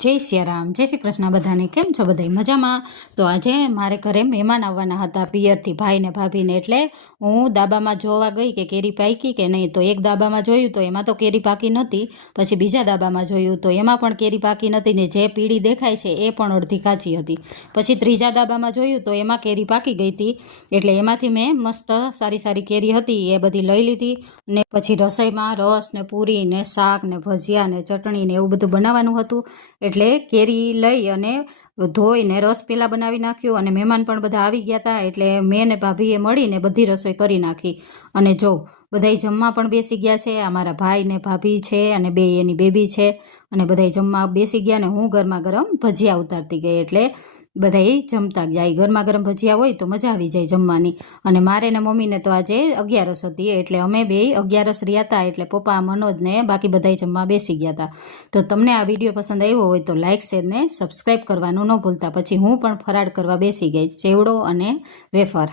જય સિયારામ, જય શ્રી કૃષ્ણ બધાને. કેમ છો બધાય મજામાં? તો આજે મારે ઘરે મહેમાન આવવાના હતા પિયરથી, ભાઈ ને ભાભીને. એટલે હું દાબામાં જોવા ગઈ કે કેરી પાકી કે નહીં. તો એક દાબામાં જોયું તો એમાં તો કેરી પાકી નહોતી. પછી બીજા દાબામાં જોયું તો એમાં પણ કેરી પાકી નહોતી ને જે પીળી દેખાય છે એ પણ અડધી કાચી હતી. પછી ત્રીજા દાબામાં જોયું તો એમાં કેરી પાકી ગઈ હતી. એટલે એમાંથી મેં મસ્ત સારી સારી કેરી હતી એ બધી લઈ લીધી. ને પછી રસોઈમાં રસ ને પૂરી ને શાક ને ભજીયા ને ચટણી ને એવું બધું બનાવવાનું હતું. એટલે કેરી લઈ અને ધોઈને રસ પહેલાં બનાવી નાખ્યો. અને મહેમાન પણ બધા આવી ગયા હતા. એટલે મેં ને ભાભીએ મળીને બધી રસોઈ કરી નાખી. અને જો બધાય જમવા પણ બેસી ગયા છે. અમારા ભાઈ ને ભાભી છે અને બે એની બેબી છે. અને બધાય જમવા બેસી ગયા. ને હું ગરમા ગરમ ભજીયા ઉતારતી ગઈ. એટલે બધાય જમતા ગયા. ગરમા ગરમ ભજીયા હોય તો મજા આવી જાય જમવાની. અને મારે ને મમ્મીને તો આજે 11 હતી. એટલે અમે બે 11 રહ્યા હતા. એટલે પપ્પા મનોજ ને બાકી બધાય જમવા બેસી ગયા હતા. તો તમને આ વિડીયો પસંદ આવ્યો હોય તો લાઇક શેર ને સબસ્ક્રાઈબ કરવાનું ન ભૂલતા. પછી હું પણ ફરાળ કરવા બેસી ગઈ, ચેવડો અને વેફર.